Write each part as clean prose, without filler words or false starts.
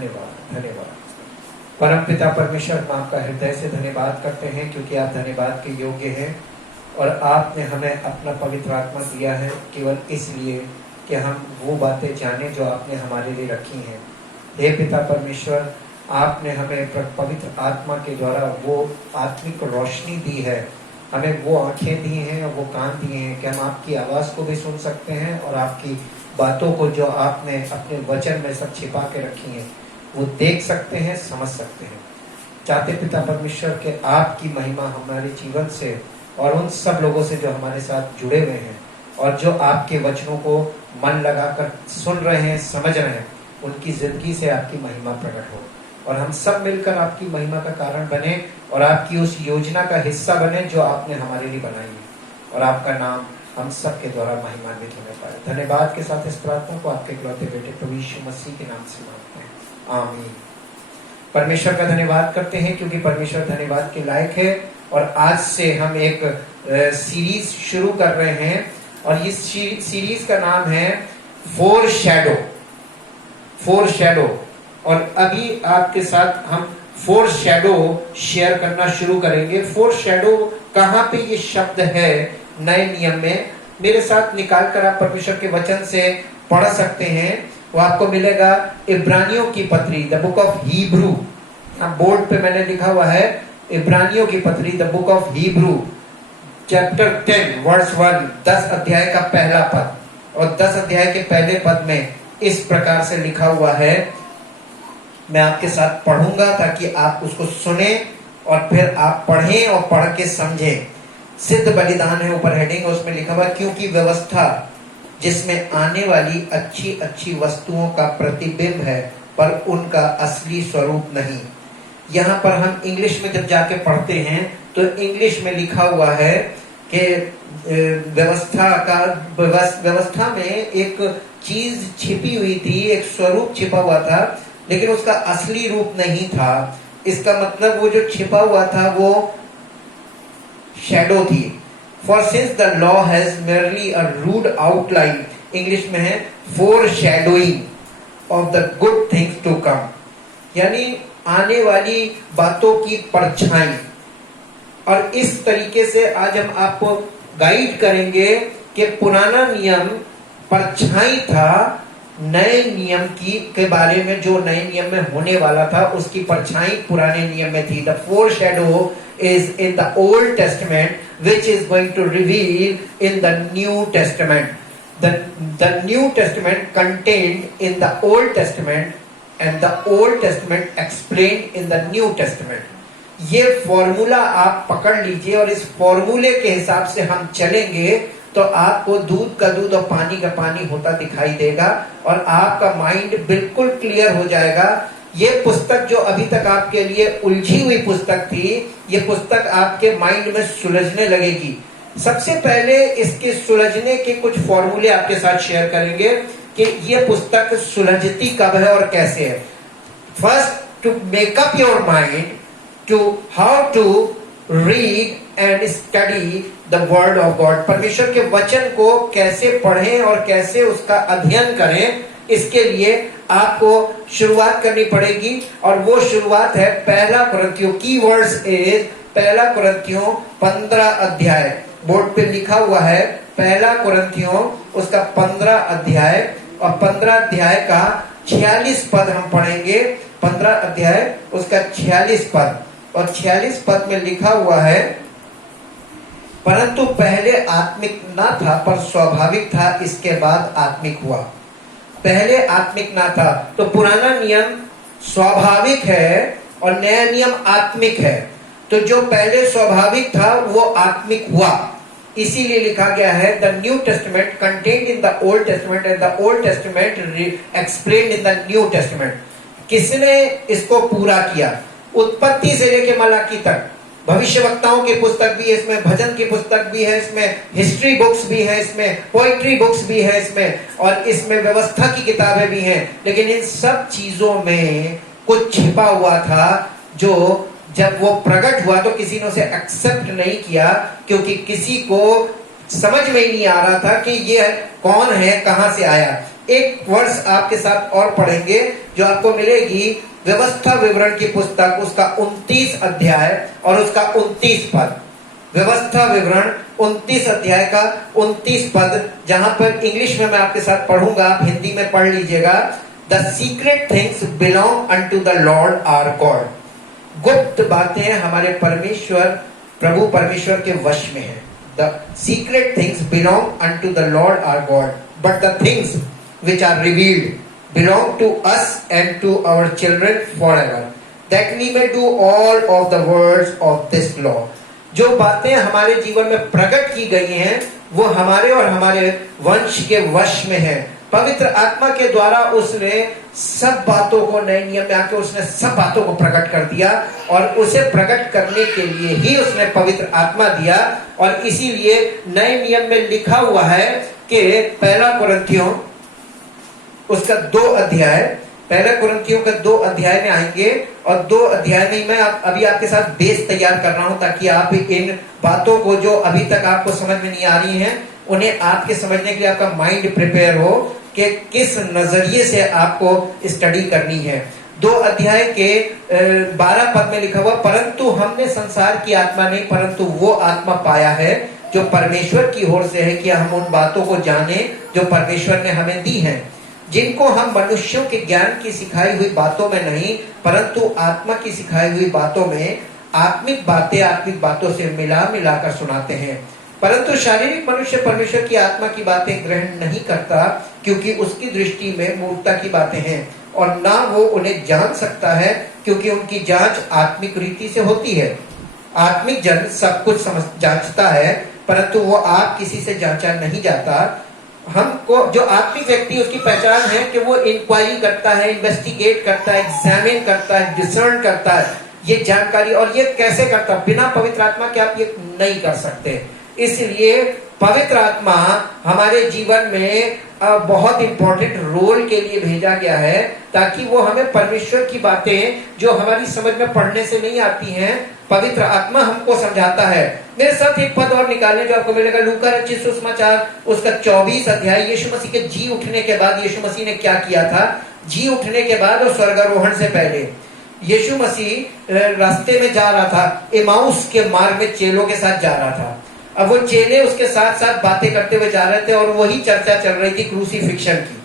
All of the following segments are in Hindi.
धन्यवाद धन्यवाद। परमपिता परमेश्वर, हम आपका हृदय से धन्यवाद करते हैं क्योंकि आप धन्यवाद के योग्य हैं और आपने हमें अपना पवित्र आत्मा दिया है केवल इसलिए कि हम वो बातें जाने जो आपने हमारे लिए रखी हैं। हे पिता परमेश्वर, आपने हमें पवित्र आत्मा के द्वारा वो आत्मिक रोशनी दी है, हमें वो आंखें दी हैं और वो कान दिए हैं कि हम आपकी आवाज़ को भी सुन सकते हैं और आपकी बातों को जो आपने अपने वचन में सब छिपा के रखी हैं वो देख सकते हैं, समझ सकते हैं। चाहते पिता परमेश्वर के आपकी महिमा हमारे जीवन से और उन सब लोगों से जो हमारे साथ जुड़े हुए हैं और जो आपके वचनों को मन लगाकर सुन रहे हैं, समझ रहे हैं, उनकी जिंदगी से आपकी महिमा प्रकट हो और हम सब मिलकर आपकी महिमा का कारण बने और आपकी उस योजना का हिस्सा बने जो आपने हमारे लिए बनाई है और आपका नाम हम सब के द्वारा महिमान्वित होने पाए। धन्यवाद के साथ इस प्रार्थना को आपके इकलौते बेटे प्रभु यीशु मसीह के नाम से मांगते हैं, आमीन। परमेश्वर का धन्यवाद करते हैं क्योंकि परमेश्वर धन्यवाद के लायक है और आज से हम एक सीरीज शुरू कर रहे हैं और इस सीरीज का नाम है फोर शैडो और अभी आपके साथ हम फोर शैडो शेयर करना शुरू करेंगे। फोर शैडो कहाँ पे ये शब्द है नए नियम में, मेरे साथ निकाल कर आप परमेश्वर के वचन से पढ़ सकते हैं। वो आपको मिलेगा इब्रानियों की पत्री, the book of Hebrew. Board पे मैंने लिखा हुआ है इब्रानियों की पत्री, the book of Hebrew, chapter 10 verse 1, 10 अध्याय का पहला पद और 10 अध्याय के पहले पद में इस प्रकार से लिखा हुआ है। मैं आपके साथ पढ़ूंगा ताकि आप उसको सुने और फिर आप पढ़ें और पढ़ के समझें। सिद्ध बलिदान है ऊपर हेडिंग, उसमें लिखा हुआ क्योंकि व्यवस्था जिसमें आने वाली अच्छी अच्छी वस्तुओं का प्रतिबिंब है पर उनका असली स्वरूप नहीं। यहाँ पर हम इंग्लिश में जब जाके पढ़ते हैं तो इंग्लिश में लिखा हुआ है कि व्यवस्था में एक चीज छिपी हुई थी, एक स्वरूप छिपा हुआ था लेकिन उसका असली रूप नहीं था। इसका मतलब वो जो छिपा हुआ था वो शैडो थी। For since the law has merely a rude outline, English में है foreshadowing of the good things to come, यानी आने वाली बातों की परछाई। और इस तरीके से आज हम आपको गाइड करेंगे कि पुराना नियम परछाई था नए नियम की के बारे में, जो नए नियम में होने वाला था उसकी परछाई पुराने नियम में थी। The four shadow is in the Old Testament which is going to reveal in the New Testament. The New Testament contained in the Old Testament and the Old Testament explained in the New Testament. ये फॉर्मूला आप पकड़ लीजिए और इस फॉर्मूले के हिसाब से हम चलेंगे तो आपको दूध का दूध और पानी का पानी होता दिखाई देगा और आपका माइंड बिल्कुल क्लियर हो जाएगा। ये पुस्तक जो अभी तक आपके लिए उलझी हुई पुस्तक थी, ये पुस्तक आपके माइंड में सुलझने लगेगी। सबसे पहले इसके सुलझने के कुछ फॉर्मूले आपके साथ शेयर करेंगे कि ये पुस्तक सुलझती कब है और कैसे है। First, to make up your mind to how to read and study the word of God. परमेश्वर के वचन को कैसे पढ़ें और कैसे उसका अध्ययन करें, इसके लिए आपको शुरुआत करनी पड़ेगी और वो शुरुआत है पहला कुरिन्थियों की वर्ड्स इज पहला कुरिन्थियों 15 अध्याय। बोर्ड पे लिखा हुआ है पहला कुरिन्थियों उसका 15 अध्याय और 15 अध्याय का 46 पद हम पढ़ेंगे। 15 अध्याय उसका 46 पद और 46 पद में लिखा हुआ है परंतु पहले आत्मिक ना था पर स्वाभाविक था, इसके बाद आत्मिक हुआ। पहले आत्मिक ना था, तो पुराना नियम स्वाभाविक है और नया नियम आत्मिक है। तो जो पहले स्वाभाविक था वो आत्मिक हुआ, इसीलिए लिखा गया है the new testament contained in the old testament and the old testament explained in the new testament. किसने इसको पूरा किया? उत्पत्ति से लेके मलाकी तक भविष्यवक्ताओं की पुस्तक भी है इसमें, भजन की पुस्तक भी है इसमें, हिस्ट्री बुक्स भी है इसमें, पोइट्री बुक्स भी है इसमें और इसमें व्यवस्था की किताबें भी हैं। लेकिन इन सब चीजों में कुछ छिपा हुआ था जो जब वो प्रकट हुआ तो किसी ने उसे एक्सेप्ट नहीं किया क्योंकि किसी को समझ में ही नहीं आ रहा था कि ये कौन है, कहां से आया। एक वर्ष आपके साथ और पढ़ेंगे जो आपको मिलेगी व्यवस्था विवरण की पुस्तक, उसका 29 अध्याय और उसका 29 पद। व्यवस्था विवरण 29 अध्याय का 29 पद, जहां पर इंग्लिश में मैं आपके साथ पढ़ूंगा, आप हिंदी में पढ़ लीजिएगा। The secret things belong unto the Lord our God. गुप्त बातें हमारे परमेश्वर, प्रभु परमेश्वर के वश में है। The secret things belong unto the Lord our God, but the things which are revealed belong to us and to our children forever, that we may do all of the words of this law। जो बातें हमारे जीवन में प्रकट की गई हैं वो हमारे और हमारे वंश के वश में है। पवित्र आत्मा के द्वारा उसने सब बातों को, नए नियम में आके उसने सब बातों को प्रकट कर दिया और उसे प्रकट करने के लिए ही उसने पवित्र आत्मा दिया। और इसीलिए नए नियम में लिखा हुआ है कि पहला कुरिन्थियों उसका 2 अध्याय, पहला कुरिन्थियों का 2 अध्याय में आएंगे और 2 अध्याय में मैं अभी आपके साथ बेस तैयार कर रहा हूं ताकि आप इन बातों को जो अभी तक आपको समझ में नहीं आ रही हैं उन्हें आपके समझने के लिए आपका माइंड प्रिपेयर हो कि किस नजरिए से आपको स्टडी करनी है। 2 अध्याय के 12 पद में लिखा हुआ, परंतु हमने संसार की आत्मा नहीं परंतु वो आत्मा पाया है जो परमेश्वर की ओर से है कि हम उन बातों को जाने जो परमेश्वर ने हमें दी है, जिनको हम मनुष्यों के ज्ञान की सिखाई हुई बातों में नहीं परंतु आत्मा की सिखाई हुई बातों में आत्मिक बातों से मिला मिलाकर सुनाते हैं। परंतु शारीरिक मनुष्य परमेश्वर की आत्मा की बातें ग्रहण नहीं करता, क्योंकि उसकी दृष्टि में मूर्खता की बातें हैं और ना वो उन्हें जान सकता है, क्योंकि उनकी जांच आत्मिक रीति से होती है। आत्मिक जन सब कुछ जांचता है, परंतु वो आप किसी से जांचा नहीं जाता। हमको जो आत्मिक व्यक्ति उसकी पहचान है कि वो इंक्वायरी करता है, इन्वेस्टिगेट करता है, एग्जामिन करता है, डिसर्न करता है ये जानकारी। और ये कैसे करता है? बिना पवित्र आत्मा के आप ये नहीं कर सकते। इसलिए पवित्र आत्मा हमारे जीवन में बहुत इंपॉर्टेंट रोल के लिए भेजा गया है ताकि वो हमें परमेश्वर की बातें जो हमारी समझ में पढ़ने से नहीं आती हैं, पवित्र आत्मा हमको समझाता है। मेरे साथ एक पद और निकालने जो आपको मिलेगा, लूका रचित सुसमाचार उसका 24 अध्याय। यीशु मसीह के जी उठने के बाद यीशु मसीह ने क्या किया था? जी उठने के बाद और स्वर्गारोहण से पहले यीशु मसीह रास्ते में जा रहा था, इमाउस के मार्ग में चेलों के साथ जा रहा था। अब वो चेले उसके साथ साथ बातें करते हुए जा रहे थे और वही चर्चा चल रही थी क्रूसीफिक्शन की।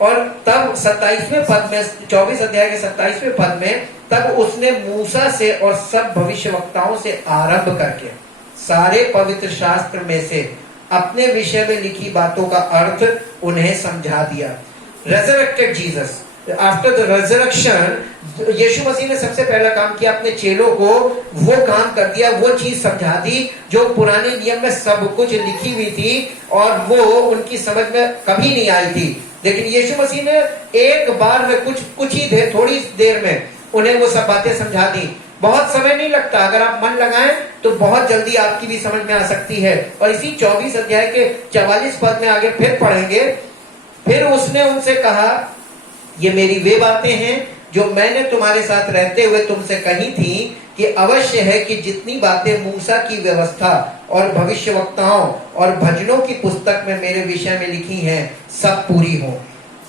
और तब 27वें पद में, 24 अध्याय के 27वें पद में, तब उसने मूसा से और सब भविष्यवक्ताओं से आरंभ करके सारे पवित्र शास्त्र में से अपने विषय में लिखी बातों का अर्थ उन्हें समझा दिया। Resurrected Jesus, after the resurrection Yeshu Masih ने सबसे पहला काम किया, अपने चेलों को वो काम कर दिया, वो चीज समझा दी जो पुराने नियम में सब कुछ लिखी हुई थी और वो उनकी समझ में कभी नहीं आई थी। लेकिन यीशु मसीह ने एक बार में कुछ ही देर, थोड़ी देर में उन्हें वो सब बातें समझा दी। बहुत समय नहीं लगता, अगर आप मन लगाएं तो बहुत जल्दी आपकी भी समझ में आ सकती है। और इसी 24 अध्याय के 44 पद में आगे फिर पढ़ेंगे, फिर उसने उनसे कहा, ये मेरी वे बातें हैं जो मैंने तुम्हारे साथ रहते हुए तुमसे कही थी कि अवश्य है कि जितनी बातें मूसा की व्यवस्था और भविष्यवक्ताओं और भजनों की पुस्तक में मेरे विषय में लिखी हैं सब पूरी हो।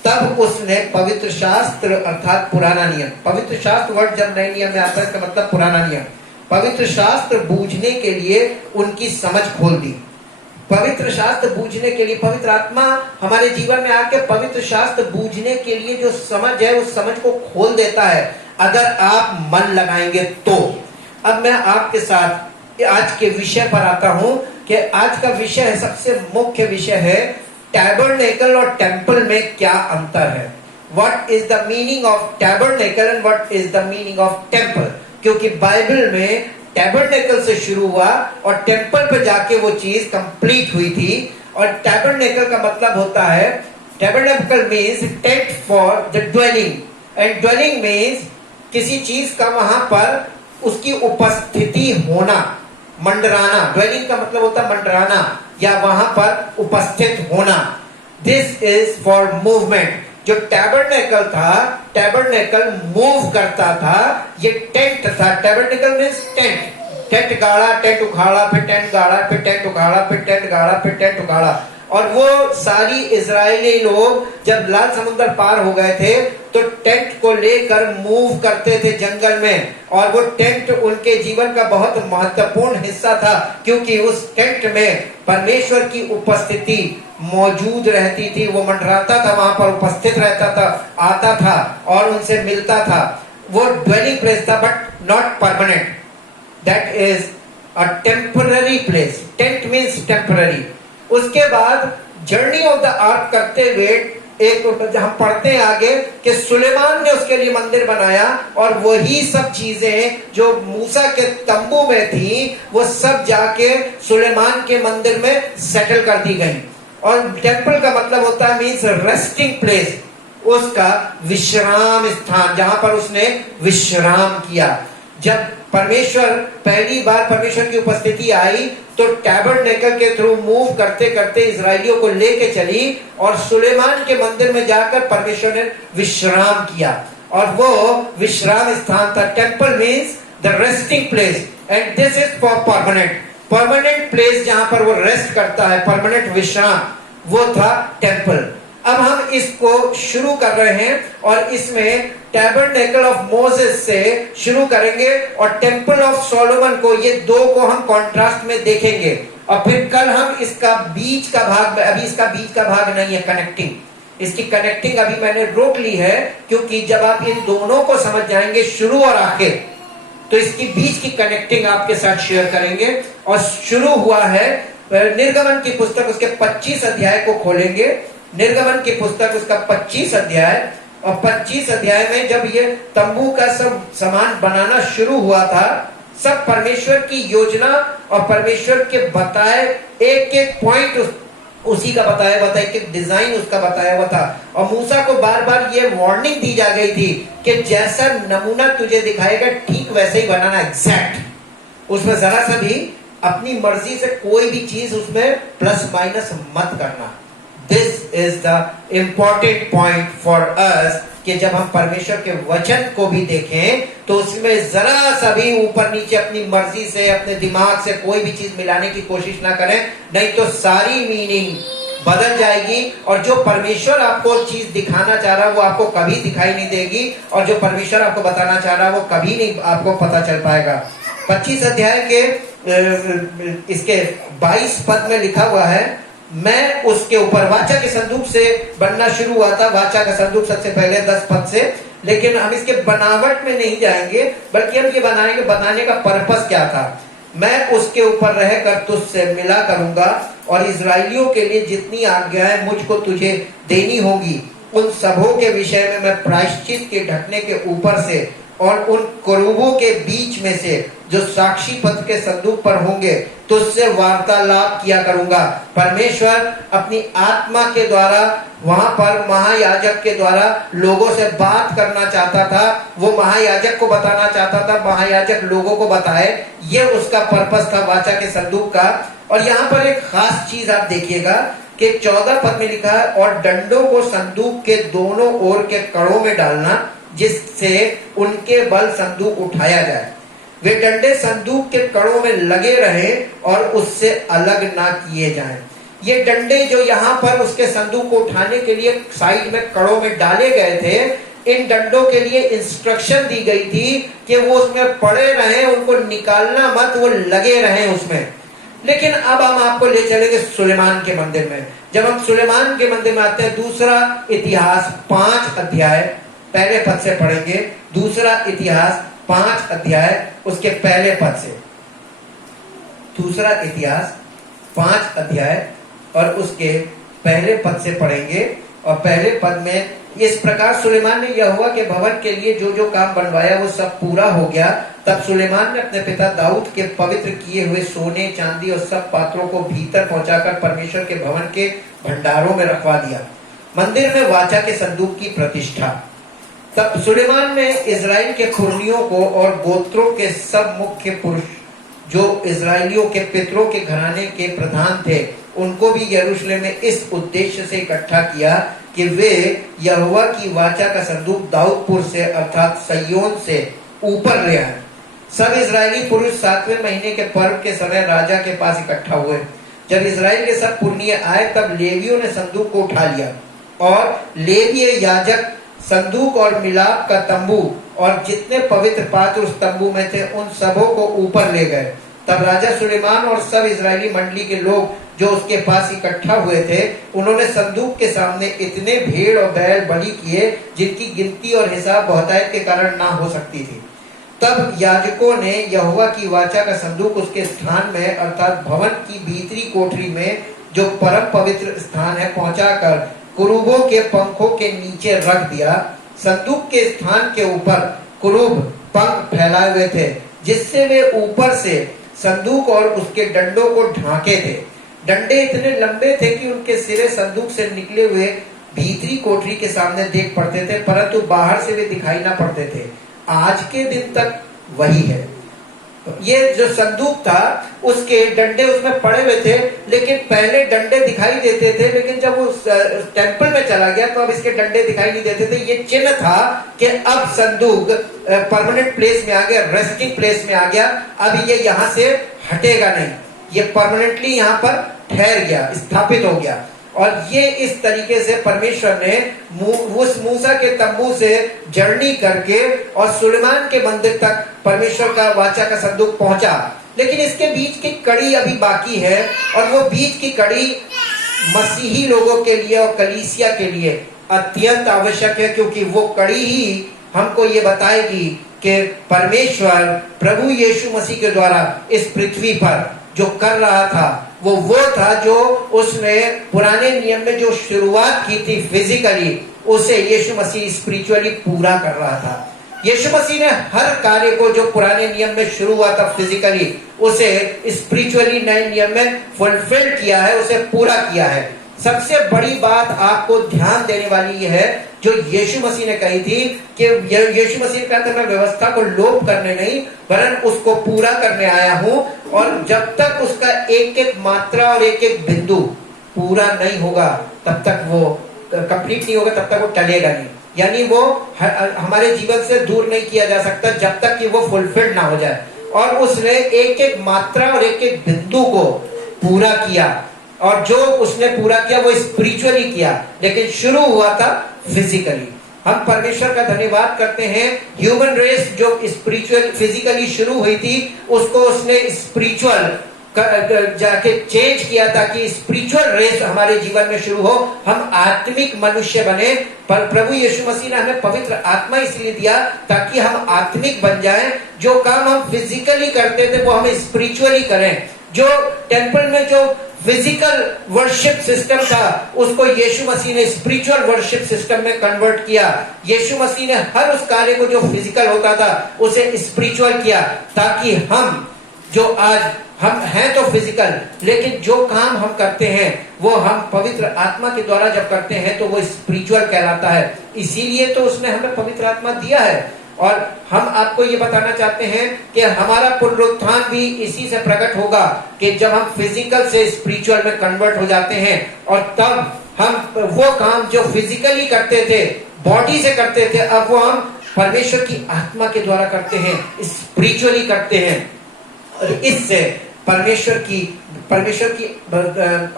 तब उसने पवित्र शास्त्र अर्थात पुराना नियम, पवित्र शास्त्र वर्ड जब नए नियम में आता है इसका मतलब पुराना नियम, पवित्र शास्त्र बूझने के लिए उनकी समझ खोल दी। पवित्र शास्त्र बूझने के लिए पवित्र आत्मा हमारे जीवन में आके पवित्र शास्त्र बूझने के लिए जो समझ है उस समझ को खोल देता है, अगर आप मन लगाएंगे तो। अब मैं आपके साथ आज के विषय पर आता हूं कि आज का विषय है, सबसे मुख्य विषय है टैबरनेकल और टेम्पल में क्या अंतर है। What is the meaning of tabernacle and what is the meaning of temple. क्योंकि बाइबल में टैबरनेकल से शुरू हुआ और टेम्पल पे जाके वो चीज कंप्लीट हुई थी। और टैबरनेकल का मतलब होता है, tabernacle means tent for the dwelling, and dwelling means किसी चीज का वहां पर उसकी उपस्थिति होना, मंडराना। ड्वेलिंग का मतलब होता है मंडराना या वहां पर उपस्थित होना। This is for movement. जो टैबरनेकल था, टैबरनेकल मूव करता था, ये टेंट था। टैबरनेकल मीन्स टेंट, टेंट गाड़ा, टेंट उखाड़ा, फिर टेंट गाड़ा, फिर टेंट उखाड़ा, फिर टेंट गाड़ा, फिर टेंट उखाड़ा। और वो सारी इजरायली लोग जब लाल समुद्र पार हो गए थे तो टेंट को लेकर मूव करते थे जंगल में, और वो टेंट उनके जीवन का बहुत महत्वपूर्ण हिस्सा था, क्योंकि उस टेंट में परमेश्वर की उपस्थिति मौजूद रहती थी। वो मंडराता था, वहां पर उपस्थित रहता था, आता था और उनसे मिलता था। वो ड्वेलिंग प्लेस था, but not permanent. That is a temporary place. Tent means temporary. उसके बाद जर्नी ऑफ द आर्क करते हुए एक हम पढ़ते हैं आगे कि सुलेमान ने उसके लिए मंदिर बनाया, और वही सब चीजें जो मूसा के तंबू में थी वो सब जाके सुलेमान के मंदिर में सेटल कर दी गई। और टेम्पल का मतलब होता है मीन्स रेस्टिंग प्लेस, उसका विश्राम स्थान, जहां पर उसने विश्राम किया। जब परमेश्वर पहली बार परमेश्वर की उपस्थिति आई तो टैबरनेकल के थ्रू मूव करते करते इजरायलियों को लेके चली, और सुलेमान के मंदिर में जाकर परमेश्वर ने विश्राम किया, और वो विश्राम स्थान था। Temple means the resting place, and this is for permanent place, जहां पर वो रेस्ट करता है, परमानेंट विश्राम, वो था टेम्पल। अब हम इसको शुरू कर रहे हैं, और इसमें टैबरनेकल ऑफ मोसेस से शुरू करेंगे और टेम्पल ऑफ सोलोमन को, ये दो को हम कॉन्ट्रास्ट में देखेंगे। और फिर कल हम इसका बीच का भाग, अभी इसका बीच का भाग नहीं है, कनेक्टिंग, इसकी कनेक्टिंग अभी मैंने रोक ली है, क्योंकि जब आप इन दोनों को समझ जाएंगे, शुरू और आखिर, तो इसकी बीच की कनेक्टिंग आपके साथ शेयर करेंगे। और शुरू हुआ है निर्गमन की पुस्तक, उसके 25 अध्याय को खोलेंगे। निर्गमन की पुस्तक उसका 25 अध्याय, और 25 अध्याय में जब ये तंबू का सब सामान बनाना शुरू हुआ था, सब परमेश्वर की योजना और परमेश्वर के बताए एक एक पॉइंट उसी का बताया हुआ था, एक एक डिजाइन उसका बताया हुआ था। और मूसा को बार बार ये वार्निंग दी जा गई थी कि जैसा नमूना तुझे दिखाएगा ठीक वैसे ही बनाना, एग्जैक्ट। उसमें जरा सा भी अपनी मर्जी से कोई भी चीज उसमें प्लस माइनस मत करना। This is the important point for us, कि जब हम परमेश्वर के वचन को भी देखें तो उसमें जरा सा भी ऊपर नीचे अपनी मर्जी से, अपने दिमाग से कोई भी चीज मिलाने की कोशिश ना करें, नहीं तो सारी मीनिंग बदल जाएगी, और जो परमेश्वर आपको चीज दिखाना चाह रहा है वो आपको कभी दिखाई नहीं देगी, और जो परमेश्वर आपको बताना चाह रहा है वो कभी नहीं आपको पता चल पाएगा। 25 अध्याय के इसके 22 पद में लिखा हुआ है, मैं उसके ऊपर, वाचा के संदूक से बनना शुरू हुआ था, वाचा का संदूक सबसे पहले 10 पद से, लेकिन हम इसके बनावट में नहीं जाएंगे, बल्कि हम ये बनाएंगे बनाने का पर्पस क्या था। मैं उसके ऊपर रहकर तुझसे मिला करूंगा, और इजराइलियों के लिए जितनी आज्ञाएं मुझको तुझे देनी होगी उन सबों के विषय में मैं प्रायश्चित के ढकने के ऊपर से और उन करूबों के बीच में से जो साक्षी पत्र के संदूक पर होंगे तो उससे वार्तालाप किया करूंगा। परमेश्वर अपनी आत्मा के द्वारा वहां पर महायाजक के द्वारा लोगों से बात करना चाहता था, वो महायाजक को बताना चाहता था, महायाजक लोगों को बताए, ये उसका पर्पस था वाचा के संदूक का। और यहाँ पर एक खास चीज आप देखिएगा कि 14 पद में लिखा है, और डंडों को संदूक के दोनों ओर के कड़ों में डालना, जिससे उनके बल संदूक उठाया जाए। वे डंडे संदूक के कड़ों में लगे रहे और उससे अलग ना किए जाएं। ये डंडे जो यहाँ पर उसके संदूक को उठाने के लिए साइड में कड़ों में डाले गए थे, इन डंडों के लिए इंस्ट्रक्शन दी गई थी कि वो उसमें पड़े रहें, उनको निकालना मत, वो लगे रहें उसमें। लेकिन अब हम आपको ले चलेंगे सुलेमान के मंदिर में। जब हम सुलेमान के मंदिर में आते हैं, दूसरा इतिहास 5 अध्याय पहले पद से पढ़ेंगे। दूसरा इतिहास 5 अध्याय उसके पहले पद से। दूसरा इतिहास 5 अध्याय और उसके पहले पद से पढ़ेंगे। और पहले पद में, इस प्रकार सुलेमान ने यहोवा के भवन के लिए जो जो काम बनवाया वो सब पूरा हो गया। तब सुलेमान ने अपने पिता दाऊद के पवित्र किए हुए सोने चांदी और सब पात्रों को भीतर पहुंचाकर परमेश्वर के भवन के भंडारों में रखवा दिया। मंदिर में वाचा के संदूक की प्रतिष्ठा। तब सुलेमान ने इजराइल के पुरनियों को और गोत्रों के सब मुख्य पुरुष जो इजराइलियों के पितरों के घराने के प्रधान थे, उनको भी यरूशलेम में इस उद्देश्य से इकट्ठा किया कि वे यहोवा की वाचा का संदूक दाऊदपुर से अर्थात सयोन से ऊपर ले आए। सब इजरायली पुरुष 7वें महीने के पर्व के समय राजा के पास इकट्ठा हुए। जब इजराइल के सब पुरनिये आए तब लेवियों ने संदूक को उठा लिया और लेवीय याजक संदूक और मिलाप का तंबू और जितने पवित्र पात्र उस तंबू में थे उन सबों को ऊपर ले गए। तब राजा सुलेमान और सब इजरायली मंडली के लोग जो उसके पास इकट्ठा हुए थे उन्होंने संदूक के सामने इतने भेड़ और बैल बलि किए जिनकी गिनती और हिसाब बहुतायत के कारण ना हो सकती थी। तब याजकों ने यहोवा की वाचा का संदूक उसके स्थान में अर्थात भवन की भीतरी कोठरी में जो परम पवित्र स्थान है पहुंचाकर कुरूबों के पंखों के नीचे रख दिया। संदूक के स्थान के ऊपर कुरूब पंख फैलाए हुए थे जिससे वे ऊपर से संदूक और उसके डंडों को ढांके थे। डंडे इतने लंबे थे कि उनके सिरे संदूक से निकले हुए भीतरी कोठरी के सामने देख पड़ते थे, परंतु बाहर से वे दिखाई ना पड़ते थे। आज के दिन तक वही है। ये जो संदूक था उसके डंडे उसमें पड़े हुए थे, लेकिन पहले डंडे दिखाई देते थे, लेकिन जब वो टेंपल में चला गया तो अब इसके डंडे दिखाई नहीं देते थे। ये चिन्ह था कि अब संदूक परमानेंट प्लेस में आ गया, रेस्टिंग प्लेस में आ गया। अब ये यहाँ से हटेगा नहीं, ये परमानेंटली यहाँ पर ठहर गया, स्थापित हो गया। और ये इस तरीके से परमेश्वर ने उस मूसा के तंबू से जर्नी करके और सुलेमान के मंदिर तक परमेश्वर का वाचा का संदूक पहुंचा। लेकिन इसके बीच की कड़ी अभी बाकी है, और वो बीच की कड़ी मसीही लोगों के लिए और कलीसिया के लिए अत्यंत आवश्यक है, क्योंकि वो कड़ी ही हमको ये बताएगी कि परमेश्वर प्रभु यीशु मसीह के द्वारा इस पृथ्वी पर जो कर रहा था वो था जो उसने पुराने नियम में जो शुरुआत की थी फिजिकली, उसे यीशु मसीह स्पिरिचुअली पूरा कर रहा था। यीशु मसीह ने हर कार्य को जो पुराने नियम में शुरू हुआ था फिजिकली, उसे स्पिरिचुअली नए नियम में फुलफिल किया है, उसे पूरा किया है। सबसे बड़ी बात आपको ध्यान देने वाली यह है जो यीशु मसीह ने कही थी कि यीशु मसीह ने कहा था मैं व्यवस्था को लोप करने नहीं वरन उसको पूरा करने आया हूं, और जब तक उसका एक एक मात्रा और एक एक बिंदु पूरा नहीं होगा तब तक वो कंप्लीट नहीं होगा, तब तक वो टलेगा नहीं। यानी वो हमारे जीवन से दूर नहीं किया जा सकता जब तक कि वो फुलफिल्ड ना हो जाए। और उसने एक एक मात्रा और एक एक बिंदु को पूरा किया, और जो उसने पूरा किया वो स्पिरिचुअली किया, लेकिन शुरू हुआ था फिजिकली। हम परमेश्वर का धन्यवाद करते हैं, ह्यूमन रेस जो स्पिरिचुअल फिजिकली शुरू हुई थी उसको उसने स्पिरिचुअल जाके चेंज किया ताकि स्पिरिचुअल रेस हमारे जीवन में शुरू हो, हम आत्मिक मनुष्य बने। पर प्रभु यीशु मसीह ने हमें पवित्र आत्मा इसलिए दिया ताकि हम आत्मिक बन जाएं। जो काम हम फिजिकली करते थे वो हम स्पिरिचुअली करें। जो टेंपल में जो फिजिकल वर्शिप सिस्टम था उसको यीशु मसीह ने स्पिरिचुअल वर्शिप सिस्टम में कन्वर्ट किया। यीशु मसीह ने हर उस कार्य को जो फिजिकल होता था उसे स्पिरिचुअल किया, ताकि हम जो आज हम हैं तो फिजिकल, लेकिन जो काम हम करते हैं वो हम पवित्र आत्मा के द्वारा जब करते हैं तो वो स्पिरिचुअल कहलाता है। इसीलिए तो उसने हमें पवित्र आत्मा दिया है। और हम आपको ये बताना चाहते हैं कि हमारा पुनरुत्थान भी इसी से प्रकट होगा कि जब हम फिजिकल से स्पिरिचुअल में कन्वर्ट हो जाते हैं, और तब हम वो काम जो फिजिकली करते थे, बॉडी से करते थे, अब वो हम परमेश्वर की आत्मा के द्वारा करते हैं, स्पिरिचुअली करते हैं। और इससे परमेश्वर की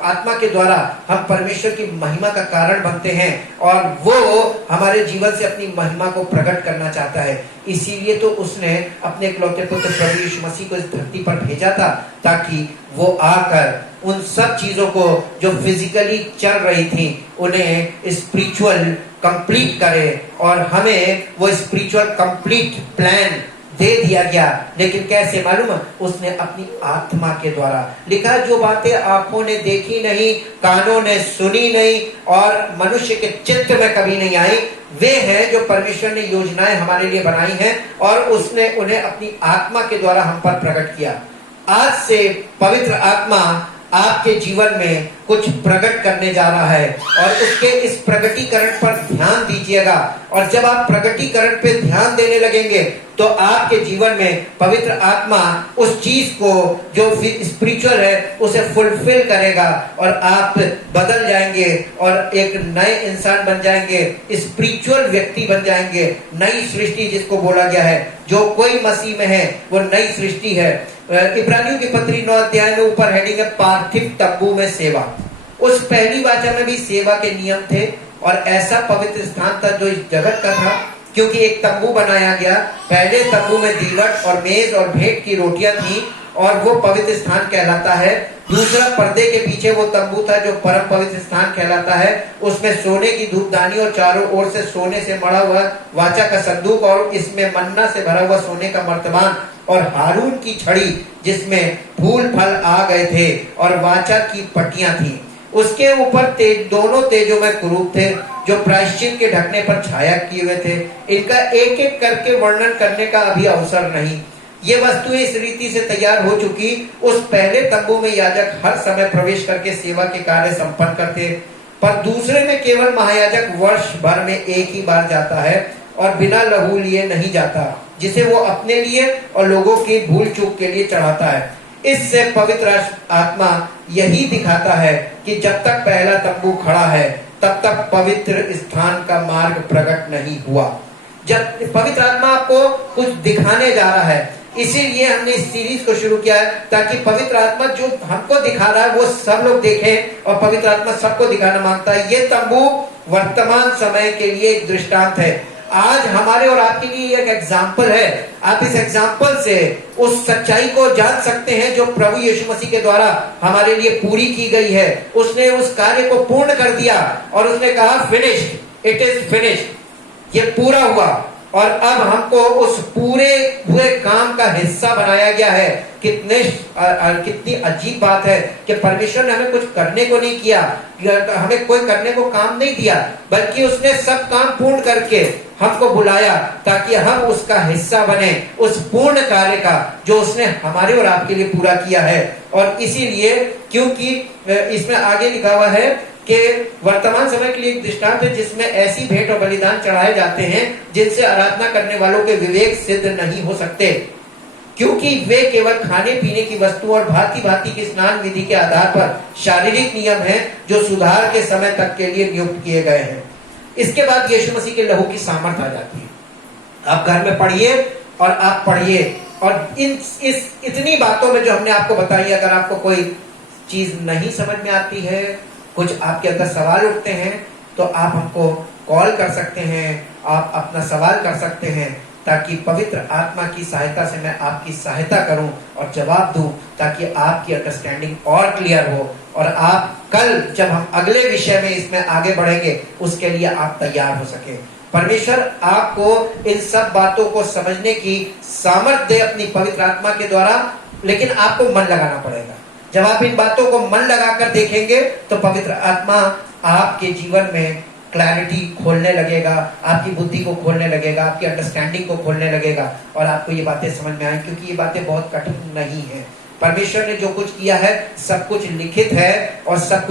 आत्मा के द्वारा हम परमेश्वर की महिमा का कारण बनते हैं, और वो हमारे जीवन से अपनी महिमा को प्रकट करना चाहता है। इसीलिए तो उसने अपने इकलौते पुत्र प्रभु यीशु मसीह को इस धरती पर भेजा था, ताकि वो आकर उन सब चीजों को जो फिजिकली चल रही थी उन्हें स्पिरिचुअल कंप्लीट करे, और हमें वो स्पिरिचुअल कंप्लीट प्लान दे दिया गया। लेकिन कैसे मालूम? उसने अपनी आत्मा के द्वारा लिखा। जो बातें आंखों ने देखी नहीं, कानों ने सुनी नहीं, और मनुष्य के चित्त में कभी नहीं आई, वे हैं जो परमेश्वर ने योजनाएं हमारे लिए बनाई हैं, और उसने उन्हें अपनी आत्मा के द्वारा हम पर प्रकट किया। आज से पवित्र आत्मा आपके जीवन में कुछ प्रकट करने जा रहा है और उसके इस प्रकटीकरण पर ध्यान दीजिएगा। और जब आप प्रकटीकरण पे ध्यान देने लगेंगे तो आपके जीवन में पवित्र आत्मा उस चीज को जो स्पिरिचुअल है उसे फुलफिल करेगा और आप बदल जाएंगे और एक नए इंसान बन जाएंगे, स्पिरिचुअल व्यक्ति बन जाएंगे। नई सृष्टि जिसको बोला गया है, जो कोई मसीह में है वो नई सृष्टि है। इब्रानियों की पत्री 9 अध्याय में ऊपर हेडिंग है पार्थिव तंबू में सेवा। उस पहली वाचा में भी सेवा के नियम थे और ऐसा पवित्र स्थान था जो इस जगत का था, क्योंकि एक तंबू बनाया गया। पहले तंबू में दीवट और मेज और भेंट की रोटियां थी और वो पवित्र स्थान कहलाता है। दूसरा पर्दे के पीछे वो तंबू था जो परम पवित्र स्थान कहलाता है। उसमें सोने की धूपदानी और चारों ओर से सोने से मढ़ा हुआ वाचा का संदूक और इसमें मन्ना से भरा हुआ सोने का मर्तबान और हारून की छड़ी जिसमें फूल फल आ गए थे और वाचा की पट्टियां थी। उसके ऊपर दोनों तेजोमय कुरूप थे जो प्रायश्चित के ढकने पर छाया किए हुए थे। इनका एक एक करके वर्णन करने का अभी अवसर नहीं। ये वस्तुएं इस रीति से तैयार हो चुकी, उस पहले तंबू में याजक हर समय प्रवेश करके सेवा के कार्य संपन्न करते, पर दूसरे में केवल महायाजक वर्ष भर में एक ही बार जाता है और बिना लहू लिए नहीं जाता, जिसे वो अपने लिए और लोगों की भूल चूक के लिए चढ़ाता है। इससे पवित्र आत्मा यही दिखाता है कि जब तक पहला तंबू खड़ा है तब तक पवित्र स्थान का मार्ग प्रकट नहीं हुआ। जब पवित्र आत्मा आपको कुछ दिखाने जा रहा है, इसीलिए हमने इस सीरीज को शुरू किया है ताकि पवित्र आत्मा जो हमको दिखा रहा है वो सब लोग देखें और पवित्र आत्मा सबको दिखाना मांगता है। ये तंबू वर्तमान समय के लिए एक दृष्टांत है, आज हमारे और आपके लिए एक एग्जाम्पल है। आप इस एग्जाम्पल से उस सच्चाई को जान सकते हैं जो प्रभु यीशु मसीह के द्वारा हमारे लिए पूरी की गई है। उसने उस कार्य को पूर्ण कर दिया और उसने कहा फिनिश्ड, इट इज फिनिश्ड, ये पूरा हुआ। और अब हमको उस पूरे हुए काम का हिस्सा बनाया गया है। कितनी अजीब बात है कि परमेश्वर ने हमें कुछ करने को नहीं किया, हमें कोई करने को काम नहीं दिया, बल्कि उसने सब काम पूर्ण करके हमको बुलाया ताकि हम उसका हिस्सा बने, उस पूर्ण कार्य का जो उसने हमारे और आपके लिए पूरा किया है। और इसीलिए क्योंकि इसमें आगे लिखा हुआ है कि वर्तमान समय के लिए एक दृष्टांत है जिसमें ऐसी भेंट और बलिदान चढ़ाए जाते हैं जिनसे आराधना करने वालों के विवेक सिद्ध नहीं हो सकते, क्योंकि वे केवल खाने पीने की वस्तु और भांति भांति की स्नान विधि के आधार पर शारीरिक नियम हैं जो सुधार के समय तक के लिए नियुक्त किए गए हैं। इसके बाद यीशु मसीह के लहू की सामर्थ आ जाती है। आप घर में पढ़िए और आप पढ़िए और इतनी बातों में जो हमने आपको बताई, अगर आपको कोई चीज नहीं समझ में आती है, कुछ आपके अंदर सवाल उठते हैं, तो आप हमको कॉल कर सकते हैं, आप अपना सवाल कर सकते हैं, ताकि पवित्र आत्मा की सहायता से मैं आपकी सहायता करूं और जवाब दूं, ताकि आपकी अंडरस्टैंडिंग और क्लियर हो और आप कल जब हम अगले विषय में इसमें आगे बढ़ेंगे उसके लिए आप तैयार हो सके। परमेश्वर आपको इन सब बातों को समझने की सामर्थ्य दे अपनी पवित्र आत्मा के द्वारा, लेकिन आपको मन लगाना पड़ेगा। जब आप इन बातों को मन लगाकर देखेंगे तो पवित्र आत्मा आपके जीवन में क्लैरिटी खोलने लगेगा, आपकी बुद्धि को खोलने लगेगा, आपकी अंडरस्टैंडिंग को खोलने लगेगा और आपको ये बातें समझ में आए, क्योंकि ये बातें बहुत कठिन नहीं है। परमेश्वर ने जो कुछ किया है सब कुछ लिखित है और सब